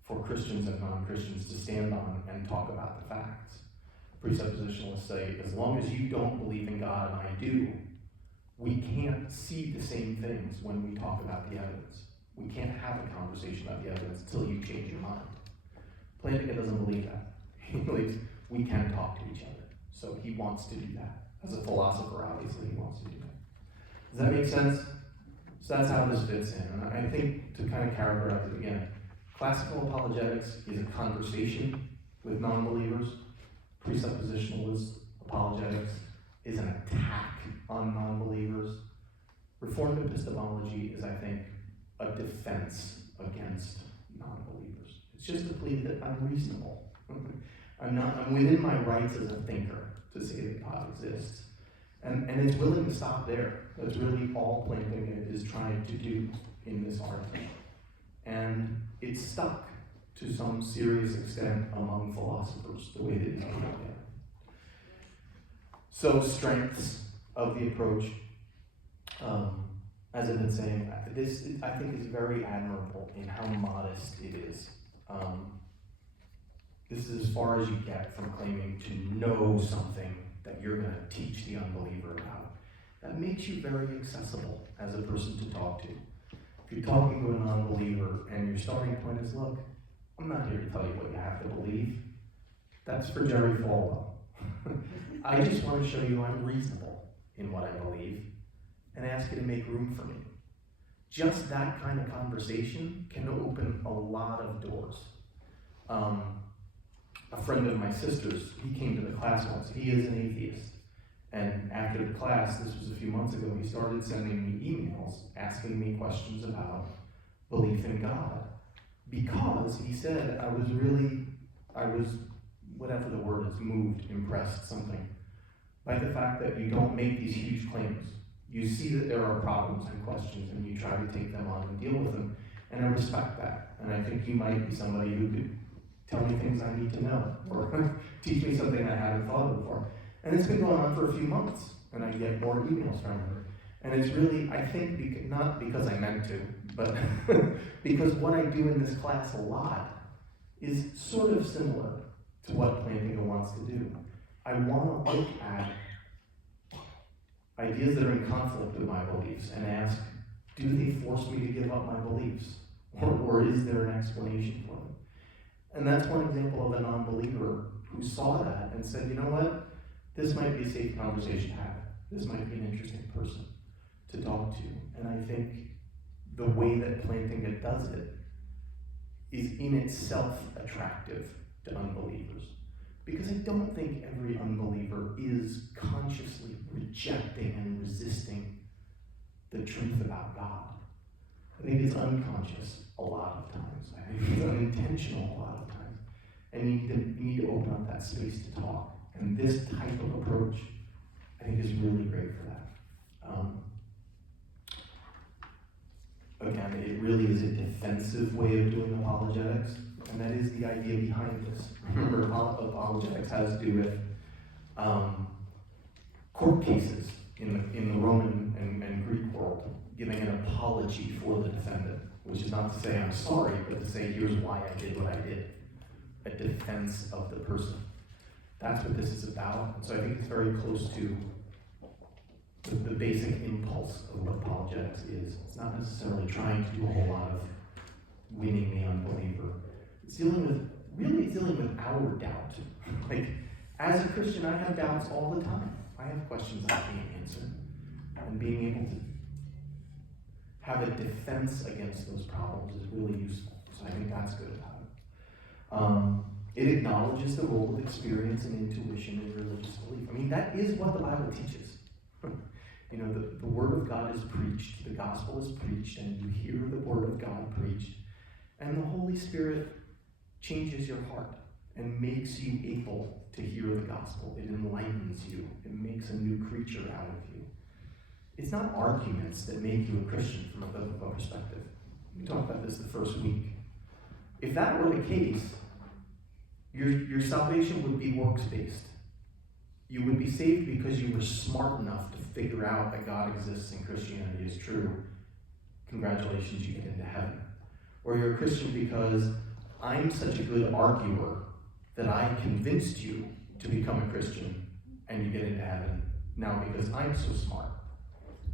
for Christians and non-Christians to stand on and talk about the facts. Presuppositionalists say, as long as you don't believe in God and I do, we can't see the same things when we talk about the evidence. We can't have a conversation about the evidence until you change your mind. Plantinga doesn't believe that. He believes we can talk to each other. So he wants to do that. As a philosopher, obviously, he wants to do that. Does that make sense? So that's how this fits in. And I think to kind of characterize it again, classical apologetics is a conversation with non-believers. Presuppositionalist apologetics is an attack on non-believers. Reformed epistemology is, I think, a defense against non-believers. It's just a plea that I'm reasonable. I'm within my rights as a thinker to say that God exists. And it's willing to stop there. That's really all Plantinga is trying to do in this argument. And it's stuck to some serious extent among philosophers, the way that it's put together. So, strengths of the approach, as I've been saying, this I think is very admirable in how modest it is. This is as far as you get from claiming to know something that you're going to teach the unbeliever about. That makes you very accessible as a person to talk to. If you're talking to a non-believer and your starting point is, look, I'm not here to tell you what you have to believe. That's for Jerry Falwell. I just want to show you I'm reasonable in what I believe and ask you to make room for me. Just that kind of conversation can open a lot of doors. A friend of my sister's, he came to the class once. He is an atheist. And after the class, this was a few months ago, he started sending me emails asking me questions about belief in God. Because he said I was, whatever the word is, moved, impressed, something, by the fact that you don't make these huge claims. You see that there are problems and questions, and you try to take them on and deal with them. And I respect that. And I think you might be somebody who could tell me things I need to know, or teach me something I haven't thought of before. And it's been going on for a few months, and I get more emails from her. And it's really, I think, not because I meant to, but because what I do in this class a lot is sort of similar to what Plantinga wants to do. I want to look at ideas that are in conflict with my beliefs and ask, do they force me to give up my beliefs? Or is there an explanation for them? And that's one example of a non-believer who saw that and said, you know what? This might be a safe conversation to have. This might be an interesting person to talk to. And I think the way that Plantinga does it is in itself attractive to unbelievers. Because I don't think every unbeliever is consciously rejecting and resisting the truth about God. I think it's unconscious a lot of times. I think it's unintentional a lot of times. And you need to open up that space to talk. And this type of approach, I think, is really great for that. Again, it really is a defensive way of doing apologetics, and that is the idea behind this. Remember, apologetics has to do with court cases in the Roman and Greek world, giving an apology for the defendant, which is not to say I'm sorry, but to say here's why I did what I did. A defense of the person. That's what this is about. And so I think it's very close to the basic impulse of what apologetics is. It's not necessarily trying to do a whole lot of winning the unbeliever. It's dealing with our doubt. Like, as a Christian, I have doubts all the time. I have questions I can't answer. And being able to have a defense against those problems is really useful. So I think that's good about it. It acknowledges the role of experience and intuition in religious belief. I mean, that is what the Bible teaches. You know, the Word of God is preached, the gospel is preached, and you hear the Word of God preached, and the Holy Spirit changes your heart and makes you able to hear the gospel. It enlightens you. It makes a new creature out of you. It's not arguments that make you a Christian from a biblical perspective. We talked about this the first week. If that were the case, your salvation would be works-based. You would be saved because you were smart enough to figure out that God exists and Christianity is true. Congratulations, you get into heaven. Or you're a Christian because I'm such a good arguer that I convinced you to become a Christian and you get into heaven now because I'm so smart.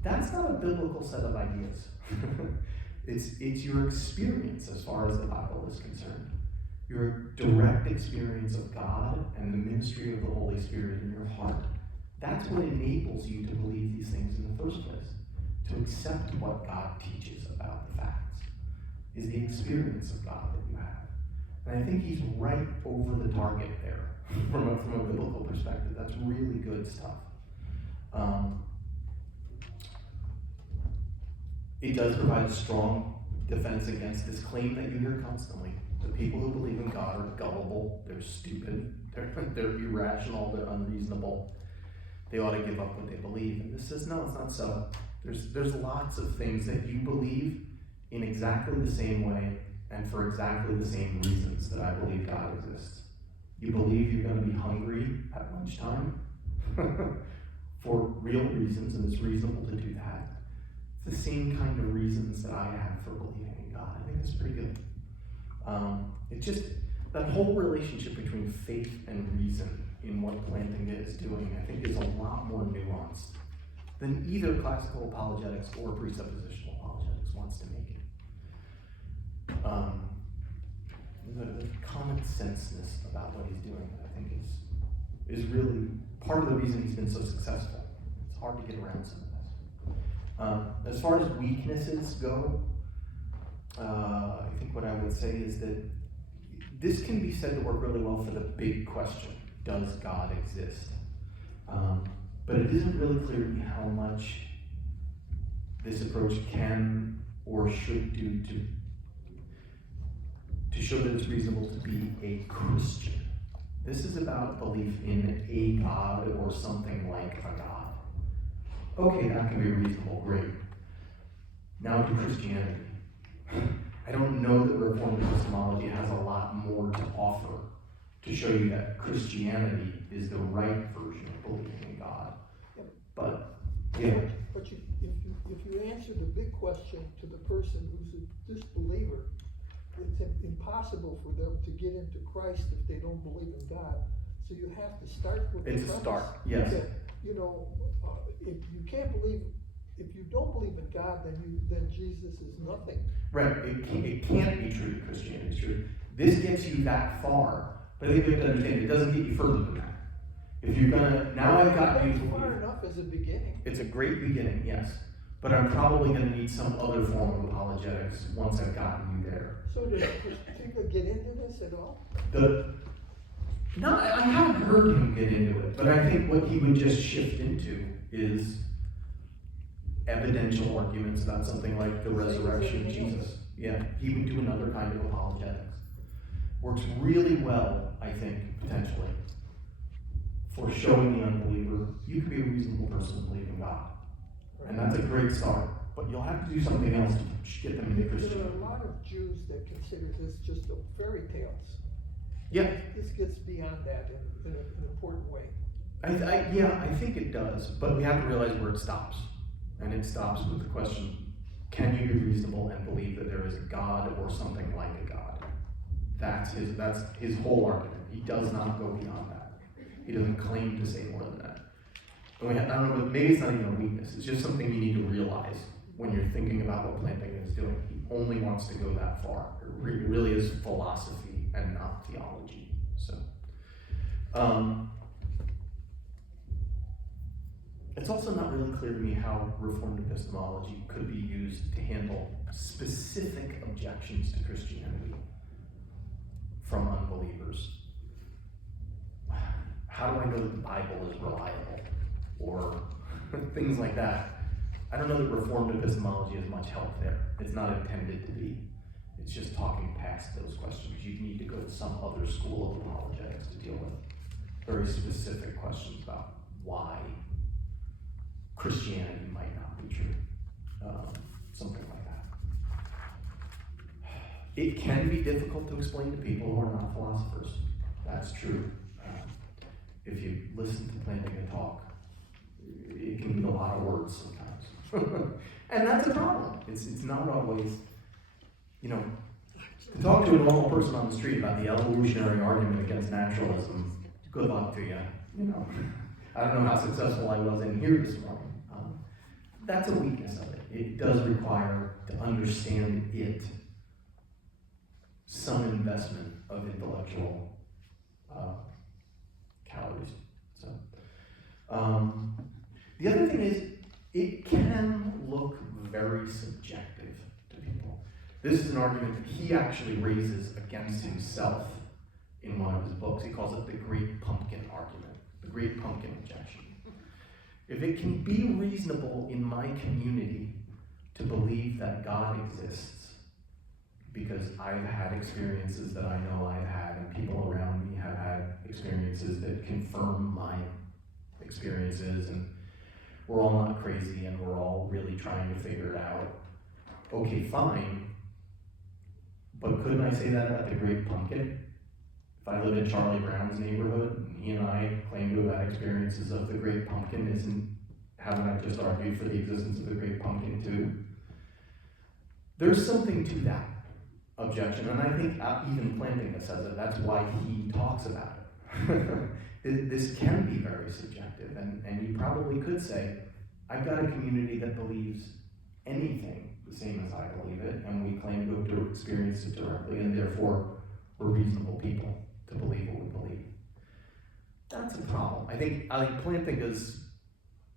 That's not a biblical set of ideas. It's your experience as far as the Bible is concerned. Your direct experience of God and the ministry of the Holy Spirit in your heart. That's what enables you to believe these things in the first place. To accept what God teaches about the facts is the experience of God that you have. And I think he's right over the target there from a biblical perspective. That's really good stuff. It does provide a strong defense against this claim that you hear constantly. The people who believe in God are gullible, they're stupid, they're irrational, they're unreasonable. They ought to give up what they believe. And this says, no, it's not so. There's lots of things that you believe in exactly the same way and for exactly the same reasons that I believe God exists. You believe you're going to be hungry at lunchtime for real reasons, and it's reasonable to do that. It's the same kind of reasons that I have for believing in God. I think it's pretty good. It's just that whole relationship between faith and reason in what Plantinga is doing, I think, is a lot more nuanced than either classical apologetics or presuppositional apologetics wants to make it. the common senseness about what he's doing, I think is really part of the reason he's been so successful. It's hard to get around some of this. As far as weaknesses go, I think what I would say is that this can be said to work really well for the big question, does God exist? But it isn't really clear to me how much this approach can or should do to show that it's reasonable to be a Christian. This is about belief in a God or something like a God. Okay, that can be reasonable, great. Now to Christianity. I don't know that Reformed epistemology has a lot more to offer to show you that Christianity is the right version of believing in God. But, yeah. But if you answer the big question to the person who's a disbeliever, it's impossible for them to get into Christ if they don't believe in God. So you have to start with the It's a premise start, yes. that, if you can't believe, if you don't believe in God, then Jesus is nothing. Right, it can't be true that Christianity is true. This gets you that far, but I think you have to understand it doesn't get you further than that. If you're gonna, now I've got you. That's far enough as a beginning. It's a great beginning, yes. But I'm probably gonna need some other form of apologetics once I've gotten you there. So did Christina get into this at all? No, I haven't heard him get into it, but I think what he would just shift into is evidential arguments about something like the resurrection of Jesus. Yeah, he would do another kind of apologetics. Works really well, I think, potentially, for showing the unbeliever you can be a reasonable person and believe in God. And that's a great start. But you'll have to do something else to get them into There Christianity. are a lot of Jews that consider this just a fairy tales. Yeah. This gets beyond that in an important way. I think it does, but we have to realize where it stops. And it stops with the question, can you be reasonable and believe that there is a God or something like a God? That's his whole argument. He does not go beyond that. He doesn't claim to say more than that. And I don't know, maybe it's not even a weakness. It's just something you need to realize when you're thinking about what Plantinga is doing. He only wants to go that far. It really is philosophy and not theology. So, it's also not really clear to me how Reformed epistemology could be used to handle specific objections to Christianity from unbelievers. How do I know that the Bible is reliable? Or things like that. I don't know that Reformed epistemology has much help there. It's not intended to be. It's just talking past those questions. You need to go to some other school of apologetics to deal with very specific questions about why Christianity might not be true. Something like that. It can be difficult to explain to people who are not philosophers. That's true. If you listen to Plantinga talk, it can be a lot of words sometimes. And that's a problem. It's not always, to talk to a normal person on the street about the evolutionary argument against naturalism, good luck to you. I don't know how successful I was in here this morning. That's a weakness of it. It does require, to understand it, some investment of intellectual calories. So, the other thing is, it can look very subjective to people. This is an argument that he actually raises against himself in one of his books. He calls it the Great Pumpkin argument, the Great Pumpkin objection. If it can be reasonable in my community to believe that God exists, because I've had experiences that I know I've had, and people around me have had experiences that confirm my experiences, and we're all not crazy and we're all really trying to figure it out. Okay, fine. But couldn't I say that about the Great Pumpkin? If I live in Charlie Brown's neighborhood, and he and I claim to have had experiences of the Great Pumpkin, haven't I just argued for the existence of the Great Pumpkin too? There's something to that objection, and I think even Plantinga says it. That's why he talks about it. This can be very subjective, and you probably could say, I've got a community that believes anything the same as I believe it, and we claim to have experienced it directly, and therefore we're reasonable people to believe what we believe. That's a problem. I think Plantinga's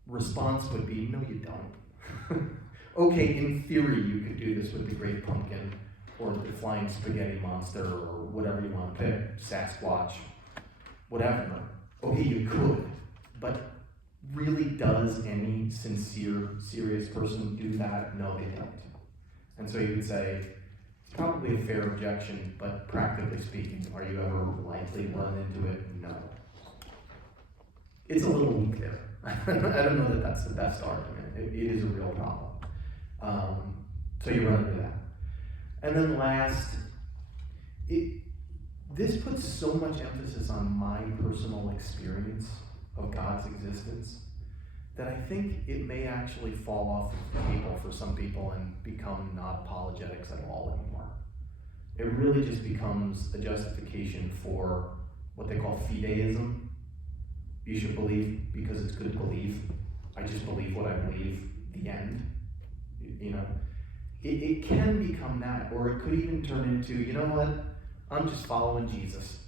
response would be, no, you don't. Okay, in theory, you could do this with the Great Pumpkin, or the Flying Spaghetti Monster, or whatever you want to pick, Sasquatch, whatever. Okay, you could, but really does any sincere, serious person do that? No, they don't. And so you would say, it's probably a fair objection, but practically speaking, are you ever likely to run into it? No. It's a little weak there. I don't know that that's the best argument. It is a real problem. So you run into that. And then last, this puts so much emphasis on my personal experience of God's existence that I think it may actually fall off the table for some people and become not apologetics at all anymore. It really just becomes a justification for what they call fideism. You should believe because it's good belief. I just believe what I believe, the end. You know, it can become that, or it could even turn into, you know what, I'm just following Jesus.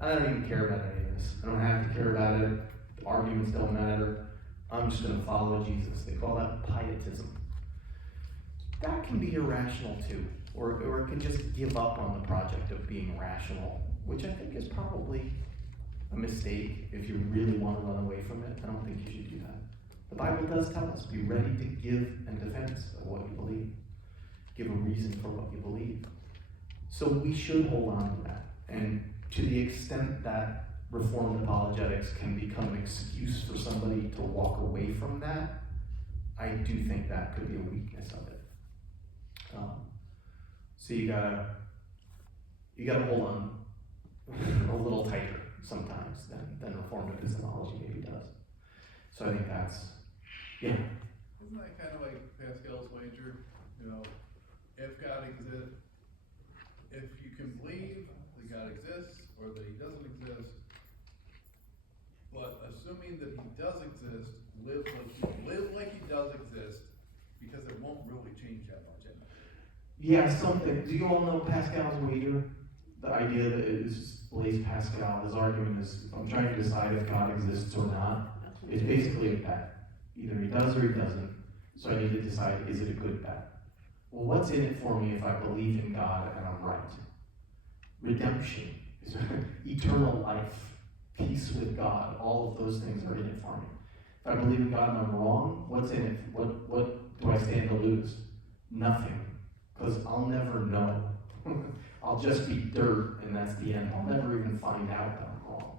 I don't even care about any of this. I don't have to care about it. The arguments don't matter. I'm just going to follow Jesus. They call that pietism. That can be irrational too, or it can just give up on the project of being rational, which I think is probably a mistake if you really want to run away from it. I don't think you should do that. The Bible does tell us, be ready to give in defense of what you believe. Give a reason for what you believe. So we should hold on to that. And to the extent that Reformed apologetics can become an excuse for somebody to walk away from that, I do think that could be a weakness of it. So you gotta hold on a little tighter sometimes than Reformed epistemology maybe does. So I think that's, yeah. Isn't that kind of like Pascal's wager? You know, if God exists, if you can believe that God exists or that he doesn't exist, but assuming that he does exist, live like he does exist, because it won't really change that much anyway. Yeah, something. Do you all know Pascal's wager? The idea that it is Blaise Pascal, his argument is, if I'm trying to decide if God exists or not, it's basically a bet. Either he does or he doesn't. So I need to decide, is it a good bet? Well, what's in it for me if I believe in God and I'm right? Redemption, eternal life, peace with God, all of those things are in it for me. If I believe in God and I'm wrong, what's in it? What do I stand to lose? Nothing, because I'll never know. I'll just be dirt, and that's the end. I'll never even find out that I'm wrong.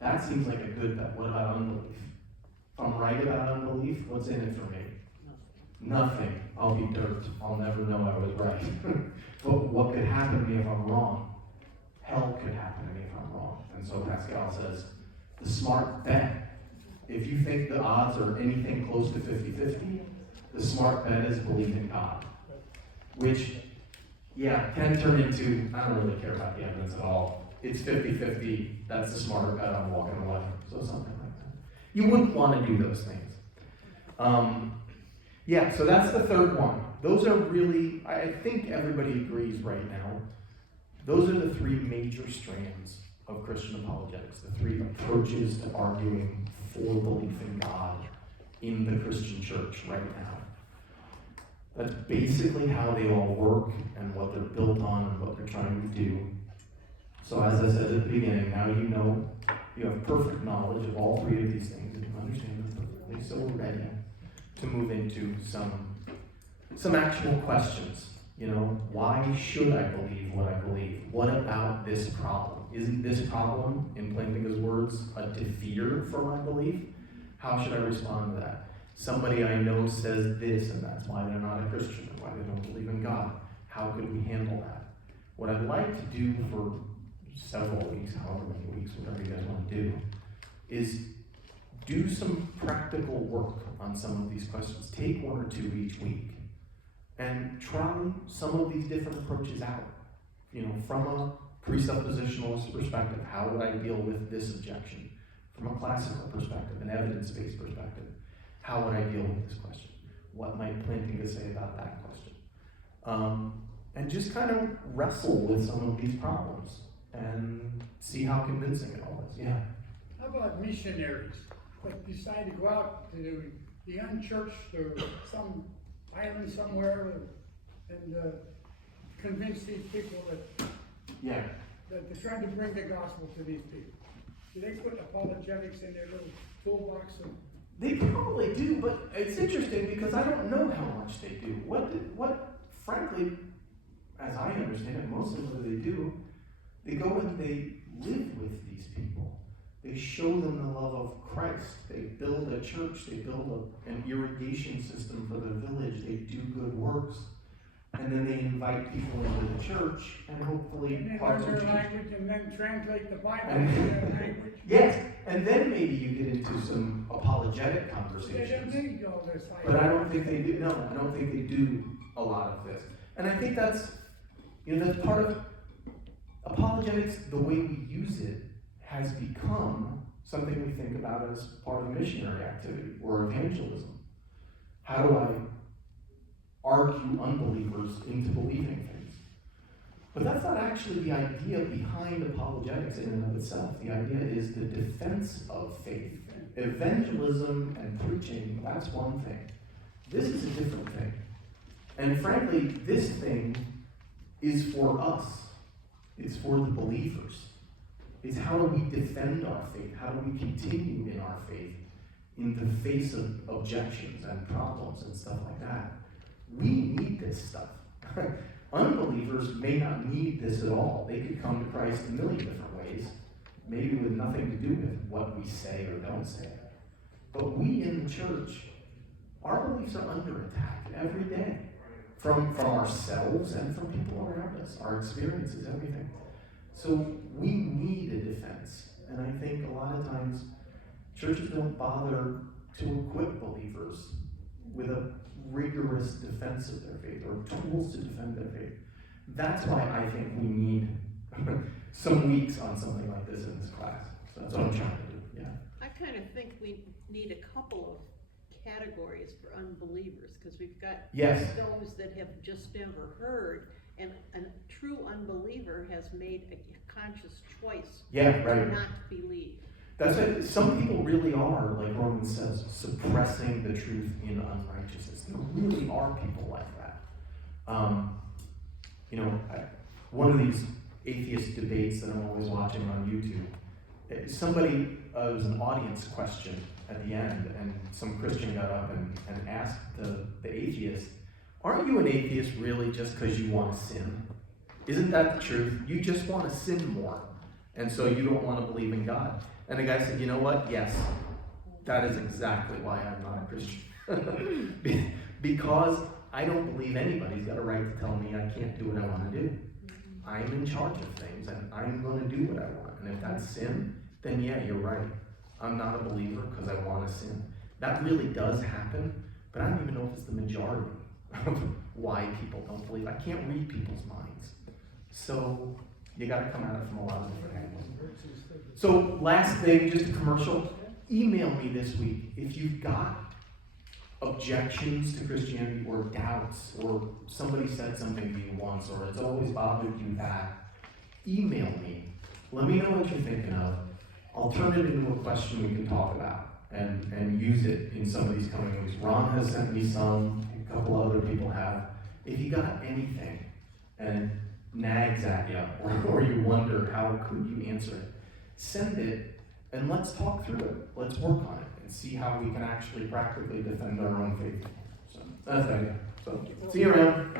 That seems like a good bet. What about unbelief? If I'm right about unbelief, what's in it for me? Nothing. I'll be dirt. I'll never know I was right. But what could happen to me if I'm wrong? Hell could happen to me if I'm wrong. And so Pascal says, the smart bet, if you think the odds are anything close to 50-50, the smart bet is believe in God. Which, yeah, can turn into, I don't really care about the evidence at all. It's 50-50, that's the smarter bet, I'm walking away. So something like that. You wouldn't want to do those things. Yeah, so that's the third one. Those are really, I think everybody agrees right now, those are the three major strands of Christian apologetics, the three approaches to arguing for belief in God in the Christian church right now. That's basically how they all work and what they're built on and what they're trying to do. So as I said at the beginning, now you know, you have perfect knowledge of all three of these things and you understand them perfectly, so we're ready to move into some actual questions. You know, why should I believe what I believe? What about this problem? Isn't this problem, in Plantinga's words, a defeater for my belief? How should I respond to that? Somebody I know says this, and that's why they're not a Christian, or why they don't believe in God. How could we handle that? What I'd like to do for several weeks, however many weeks, whatever you guys want to do, is do some practical work on some of these questions. Take one or two each week and try some of these different approaches out. You know, from a presuppositionalist perspective, how would I deal with this objection? From a classical perspective, an evidence-based perspective, how would I deal with this question? What might Plantinga say about that question? and just kind of wrestle with some of these problems and see how convincing it all is. Yeah. How about missionaries that decide to go out to the unchurched or some island somewhere and convince these people that Yeah. that they're trying to bring the gospel to these people? Do they put apologetics in their little toolbox? They probably do, but it's interesting because I don't know how much they do. What frankly, as I understand it, mostly what they do, they go and they live with these people. They show them the love of Christ. They build a church. They build an irrigation system for their village. They do good works. And then they invite people into the church, and hopefully And then hearts learn are their changed. language and then translate the Bible And- into their language. Yes, and then maybe you get into some apologetic They don't conversations. need all this. But I don't think they do. No, I don't think they do a lot of this. And I think that's part of apologetics. The way we use it has become something we think about as part of missionary activity or evangelism. How do I argue unbelievers into believing things? But that's not actually the idea behind apologetics in and of itself. The idea is the defense of faith. Evangelism and preaching, that's one thing. This is a different thing. And frankly, this thing is for us. It's for the believers. It's how do we defend our faith? How do we continue in our faith in the face of objections and problems and stuff like that? We need this stuff. Unbelievers may not need this at all. They could come to Christ a million different ways, maybe with nothing to do with what we say or don't say. But we in the church, our beliefs are under attack every day. From ourselves and from people around us, our experiences, everything. So we need a defense. And I think a lot of times churches don't bother to equip believers with a rigorous defense of their faith or tools to defend their faith. That's why I think we need some weeks on something like this in this class. So that's what I'm trying to do. Yeah. I kind of think we need a couple of categories for unbelievers, because we've got Yes. those that have just never heard, and a true unbeliever has made a conscious choice Yeah, to right. not believe. That's it. Some people really are, like Romans says, suppressing the truth in unrighteousness. There really are people like that. One of these atheist debates that I'm always watching on YouTube, somebody, it was an audience question at the end, and some Christian got up and asked the atheist, aren't you an atheist really just because you want to sin? Isn't that the truth? You just want to sin more, and so you don't want to believe in God. And the guy said, you know what? Yes, that is exactly why I'm not a Christian. Because I don't believe anybody's got a right to tell me I can't do what I want to do. I'm in charge of things, and I'm going to do what I want. And if that's sin, then yeah, you're right. I'm not a believer because I want to sin. That really does happen, but I don't even know if it's the majority of why people don't believe. I can't read people's minds. So you got to come at it from a lot of different angles. So last thing, just a commercial. Email me this week if you've got objections to Christianity or doubts, or somebody said something to you once, or it's always bothered you that. Email me. Let me know what you're thinking of. I'll turn it into a question we can talk about and use it in some of these coming weeks. Ron has sent me some, a couple other people have. If you got anything and nags at you, or you wonder how could you answer it, send it and let's talk through it. Let's work on it and see how we can actually practically defend our own faith. So that's the idea. So see you around.